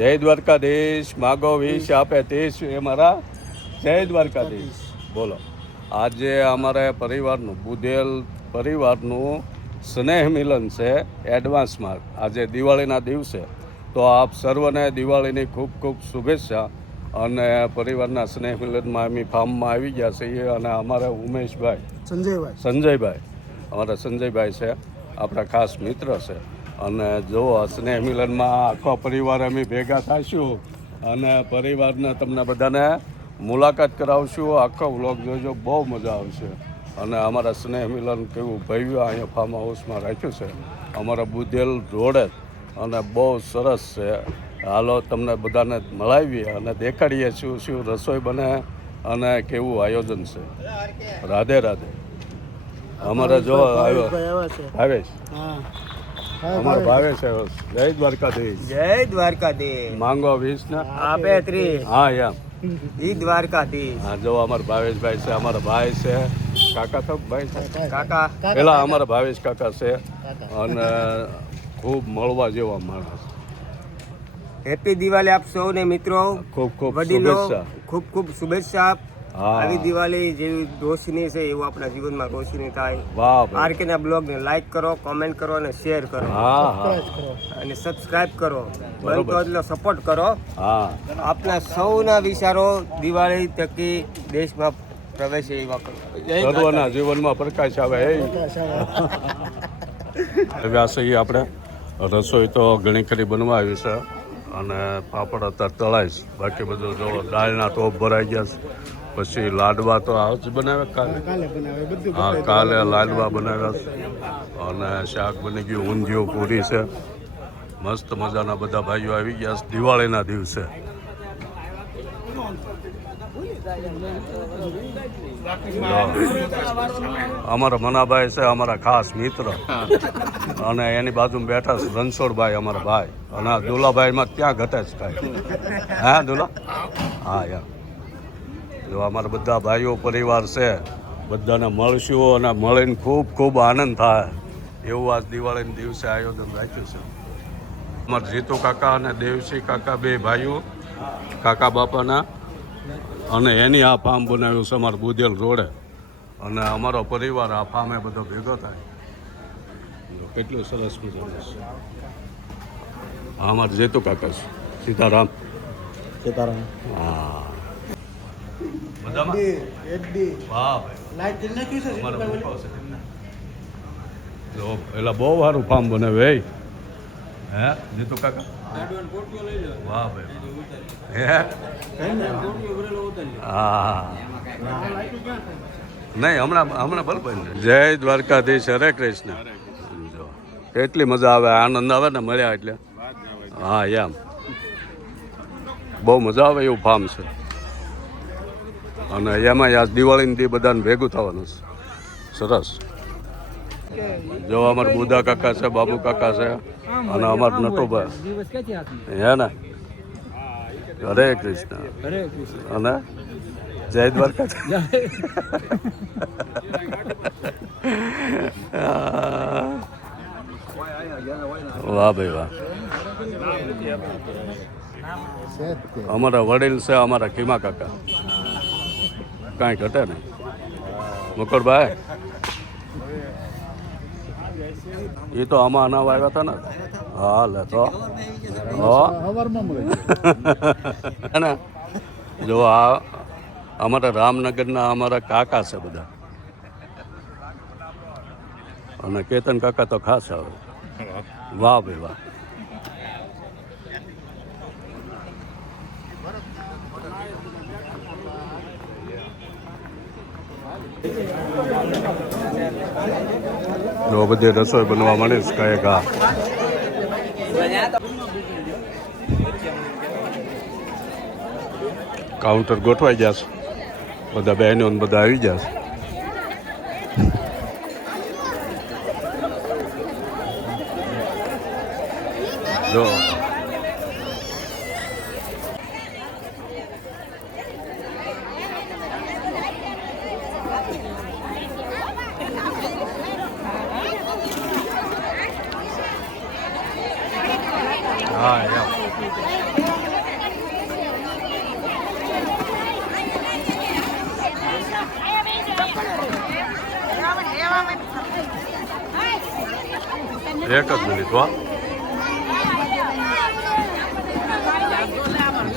જય દ્વારકાધીશ. માગો વિશ આપે તેશ એ મારા જય દ્વારકાધીશ. બોલો, આજે અમારે પરિવારનું બુધેલ પરિવારનું સ્નેહ મિલન છે એડવાન્સમાં. આજે દિવાળીના દિવસે તો આપ સર્વને દિવાળીની ખૂબ ખૂબ શુભેચ્છા. અને પરિવારના સ્નેહ મિલનમાં અમે ફાર્મમાં આવી ગયા છીએ. અને અમારા ઉમેશભાઈ સંજયભાઈ અમારા સંજયભાઈ છે, આપણા ખાસ મિત્ર છે. અને જો સ્નેહ મિલનમાં આખો પરિવાર અમે ભેગા થઈશું અને પરિવારને તમને બધાને મુલાકાત કરાવશું. આખો વ્લોગ જોજો, બહુ મજા આવશે. અને અમારા સ્નેહ મિલન કેવું ભવ્ય અહીંયા ફાર્મ હાઉસમાં રાખ્યું છે અમારા બુધેલ રોડે. અને બહુ સરસ છે. હાલો તમને બધાને મળાવીએ અને દેખાડીએ શું શું રસોઈ બને અને કેવું આયોજન છે. રાધે રાધે. અમારે જો આવ્યો ભાવેશ, અમારો ભાવેશ આવ્યો. જય દ્વારકાધીશ. જય દ્વારકાધીશ. માંગો વીસ ને આપે 30. હા એમ. ઈ દ્વારકાધીશ. હા જો અમારા ભાવેશભાઈ છે, અમારા ભાઈ છે. કાકા તો ભાઈ છે, કાકા પેલા અમારા ભાવેશ કાકા છે. અને ખૂબ મળવા જેવા માણસ. હેપી દિવાળી આપ સૌને મિત્રો, ખૂબ ખૂબ વડીલો શુભેચ્છા. ખૂબ ખૂબ શુભેચ્છા. હા. આવી દિવાળી જેવી રોશની છે એવું આપણા જીવનમાં રોશની થાય. વાહ ભાઈ. આરકેના બ્લોગને લાઈક કરો, કોમેન્ટ કરો અને શેર કરો. હા હા અને સબસ્ક્રાઇબ કરો. બરોબર. બનતો એટલો સપોર્ટ કરો. હા. આપના સૌના વિચારો દિવાળી તકી દેશમાં પ્રવેશે એવા કરો. જય સર્વના જીવનમાં પ્રકાશ આવે. હવે આ સહી આપણે રસોઈ તો ઘણી ખરી બનવા આવી છે. અને પાપડ અત્યારે તળાઈશ. બાકી બધું જો દાળના ટોપ ભરાઈ ગયા છે. પછી લાડવા તો આજ બનાવે કાલે. હા કાલે લાડવા બનાવ્યા છે. અને શાક બની ગયું, ઊંધિયું પૂરી છે. મસ્ત મજાના બધા ભાઈઓ આવી ગયા છે દિવાળીના દિવસે. અમારા મનાભાઈ છે, અમારા ખાસ મિત્ર. અને એની બાજુમાં બેઠા છે રણછોડભાઈ, અમારા ભાઈ. અને આ દુલાભાઈમાં ત્યાં ઘટે જ થાય. હા દુલા, હા યાર. જો અમારા બધા ભાઈઓ પરિવાર છે, બધાને મળશું અને મળીને ખૂબ ખૂબ આનંદ થાય એવું આજ દિવાળીના દિવસે આયોજન રાખ્યું છે. અમારા જીતુ કાકા અને દેવસિંહ કાકા બે ભાઈઓ કાકા બાપાના. અને એની આ ફાર્મ બનાવ્યું છે અમારા બુધેલ રોડે. અને અમારો પરિવાર આ ફાર્મે બધો ભેગો થાય. કેટલું સરસ મજાનું છે. આ અમારા જેતુ કાકા છે, સીતારામ. હા બધામાં વાહ ભાઈ. અમારા પપ્પા છે. જો પેલા બહુ સારું ફાર્મ બનાવે. હે જીતુ કાકા, વાહ ભાઈ. હે હા નહીં, હમણાં બરાબર. જય દ્વારકાધીશ. હરે કૃષ્ણ. જો કેટલી મજા આવે, આનંદ આવે ને મળ્યા એટલે. હા એમ બહુ મજા આવે એવું ફાર્મ છે. અને એમાં આજ દિવાળીની દી બધાને ભેગું થવાનું છે. સરસ. જો અમારા બુધા કાકા છે, બાબુ કાકા છે. અને અમારા નટુભાઈ. હે ને હરે કૃષ્ણ. અને જય દ્વારકા. વાહ ભાઈ વાહ. અમારા વડીલ છે, અમારા ખીમા કાકા. કાંઈ ઘટે નહીં. મકરભાઈ એ તો આમાં અનાવ આવ્યા હતા ને. હા લે તો ને જો આ અમારા રામનગરના અમારા કાકા છે બધા. અને કેતન કાકા તો ખાસ આવે. વાહ ભાઈ વાહ. જો બધી રસોઈ બનવા માંડી છે કાંઈ ઘા. કાઉન્ટર ગોઠવાઈ ગયા છે. બધા બહેનો બધા આવી ગયા છે. જો હા યા એક જ મિનિટ હો.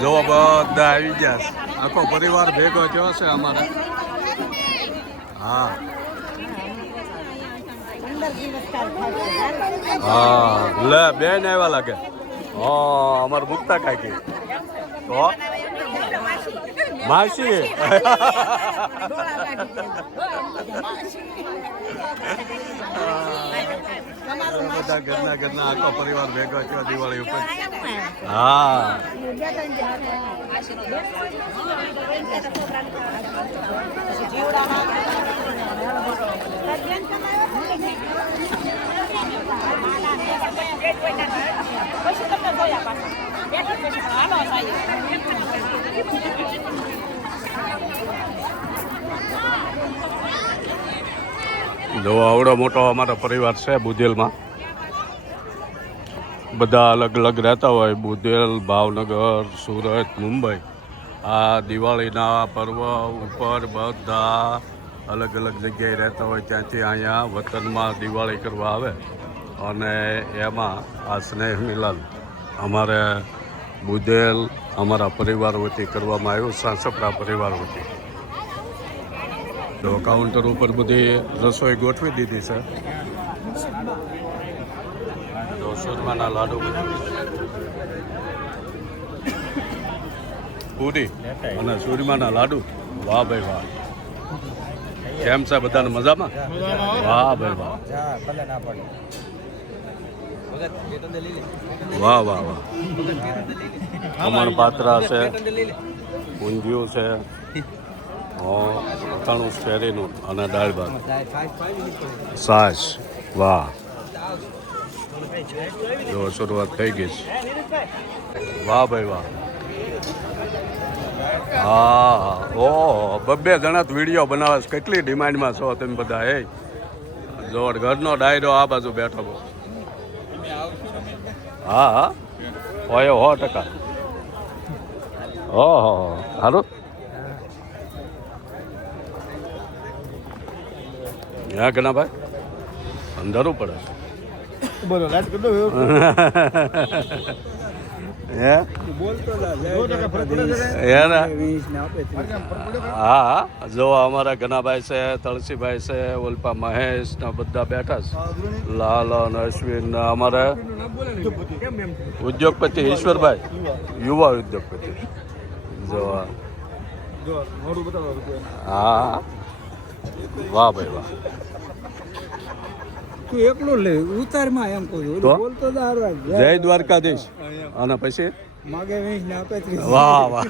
જો બધા આવી ગયા છે. આખો પરિવાર ભેગો થયો છે અમારે. હા હા લે બેન આવ્યા લાગે. હા અમારે મુક્તા કાકી તો માસી બધા ઘરના આખો પરિવાર ભેગો થયો દિવાળી ઉપર. હા જો આવડો મોટો અમારો પરિવાર છે બુધેલમાં. બધા અલગ અલગ રહેતા હોય. બુધેલ, ભાવનગર, સુરત, મુંબઈ. આ દિવાળીના પર્વ ઉપર બધા અલગ અલગ જગ્યાએ રહેતા હોય. ત્યાંથી અહીંયા વતનમાં દિવાળી કરવા આવે અને એમાં આ સ્નેહ મિલન અમારે બુધેલ અમારા પરિવાર વતી કરવામાં આવ્યું. સાંસપરા પરિવાર વતી. તો કાઉન્ટર ઉપર બધી રસોઈ ગોઠવી દીધી છે. તો સુરમાના લાડુ, પૂરી અને સુરમાના લાડુ. વાહ ભાઈ વાહ. કેમ છે બધાને મજામાં? વાહ ભાઈ વાહ. વાહ વાહ વાહ. ખમણ પાત્રા છે, ઊંધિયું છે, અથાણું શેરીનું અને દાળ ભાત, છાશ. વાહ. જો શરૂઆત થઈ ગઈ છે. વાહ ભાઈ વાહ. હા ઓહો 2 જણા વિડીયો બનાવે છે. કેટલી ડિમાન્ડમાં છો તમે બધા? એ જોડ ઘરનો ડાયરો આ બાજુ બેઠો. હા હા હોય 100%. ઓહો સારું. ત્યાં ઘણા ભાઈ અંધારું પડે છે. હા જો અમારા ઘનાભાઈ છે, તળસીભાઈ છે, ઓલપા મહેશ ને બધા બેઠા છે. લાલ અને અશ્વિન ને અમારે ઉદ્યોગપતિ ઈશ્વરભાઈ, યુવા ઉદ્યોગપતિ. જો હા વાહ ભાઈ વાહ. એકલો લે ઉતારમાં એમ કહું બોલતો જય દ્વારકાધીશ. અને પછી માગે 20 ને આપે 30. વાહ વાહ.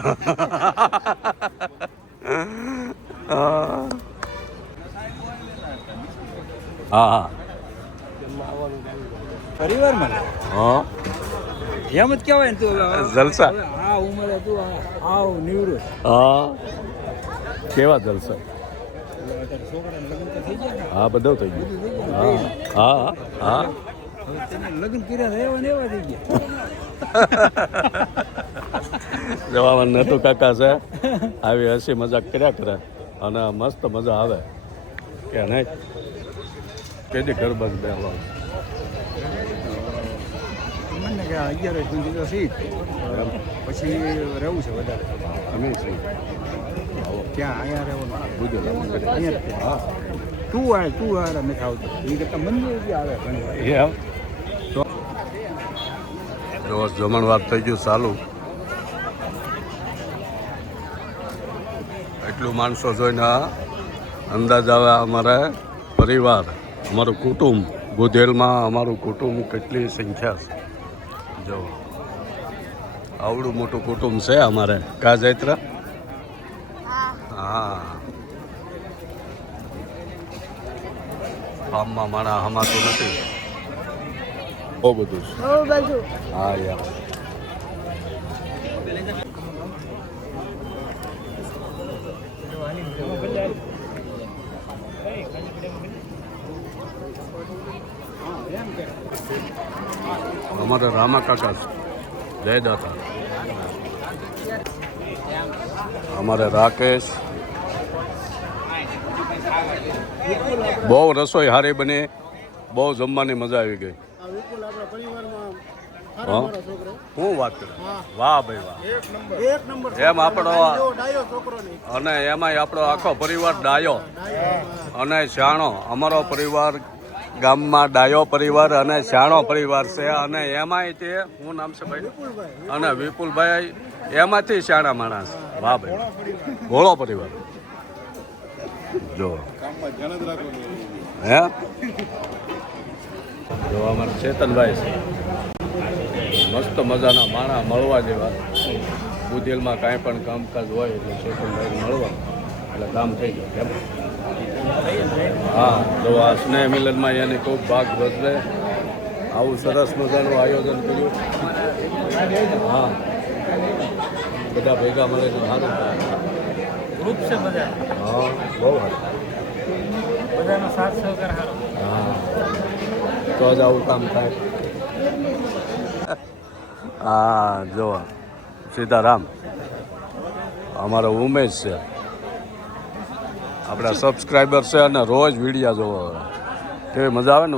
હા હા પરિવારમાં હા એમ જ કહેવાય ને તું જલસા. આ ઉંમરે તું આવ નિવૃત્ત. હા કેવા જલસા. છોકરાને લગ્ન તો થઈ ગયા ને હા બધું થઈ ગયું. હા હા હા તેને લગ્ન કર્યા એવા ને એવા થઈ ગયા. જવાબ નતું કાકા છે. આવી હસી મજાક કર્યા કરે અને મસ્ત મજા આવે કે નહીં. કેદી ઘર બસ બેવા મને કે 11 સુધી તો સીટ પછી રહેવું છે વધારે. અમે છીએ ક્યાં અહીંયા રહેવાનું ગુજરાતમાં. અહીંયા હા તું આવે નથી આવતો એ કરતા મંદિર બી આવે ઘણી વાર. એમ જો જમણવાર થઈ ગયું ચાલુ. એટલું માણસો જોઈને અંદાજ આવે અમારા પરિવાર, અમારું કુટુંબ બુધેલમાં અમારું કુટુંબ કેટલી સંખ્યા છે. જો આવડું મોટું કુટુંબ છે અમારે. કા જૈત્ર? હા ફાર્મમાં માણા હમાતું નથી. બહુ બધું છે. હા યાર અમારે રામા કાકા છે. જય દાતા. અમારે રાકેશ. બહુ રસોઈ સારી બની. બહુ જમવાની મજા આવી ગઈ. વિપુલ આપણા પરિવારમાં હા હું વાત કરું વાહ ભાઈ વાહ એક નંબર એમ આપણો ડાયો છોકરો નહીં અને એમાંય આપણો આખો પરિવાર ડાયો અને શાણો અમારો પરિવાર ગામમાં ડાયો પરિવાર અને શાણો પરિવાર છે અને એમાંય તે શું નામ છે ભાઈ અને વિપુલભાઈ એમાંથી શાણા માણસ વાહ ભાઈ ભોળો પરિવાર જો હે જો અમારા ચેતનભાઈ છે મસ્ત મજાના માણા મળવા જેવા બુધેલમાં કાંઈ પણ કામકાજ હોય એટલે ચેતનભાઈ મળવા એટલે કામ થઈ ગયું કેમ હા તો આ સ્નેહ મિલનમાં એની ખૂબ ભાગ ભજવે આવું સરસ મજાનું આયોજન કર્યું હા બધા ભેગા મળીને સારું ગ્રુપ છે બધા હા બહુ સારું બધાનો સાથ સહકાર સારો હા તો જ આવું કામ થાય હા જો સીતારામ અમારો ઉમેશ છે આપણા સબસ્ક્રાઈબર છે અને રોજ વિડીયા જોવો કેવી મજા આવે ને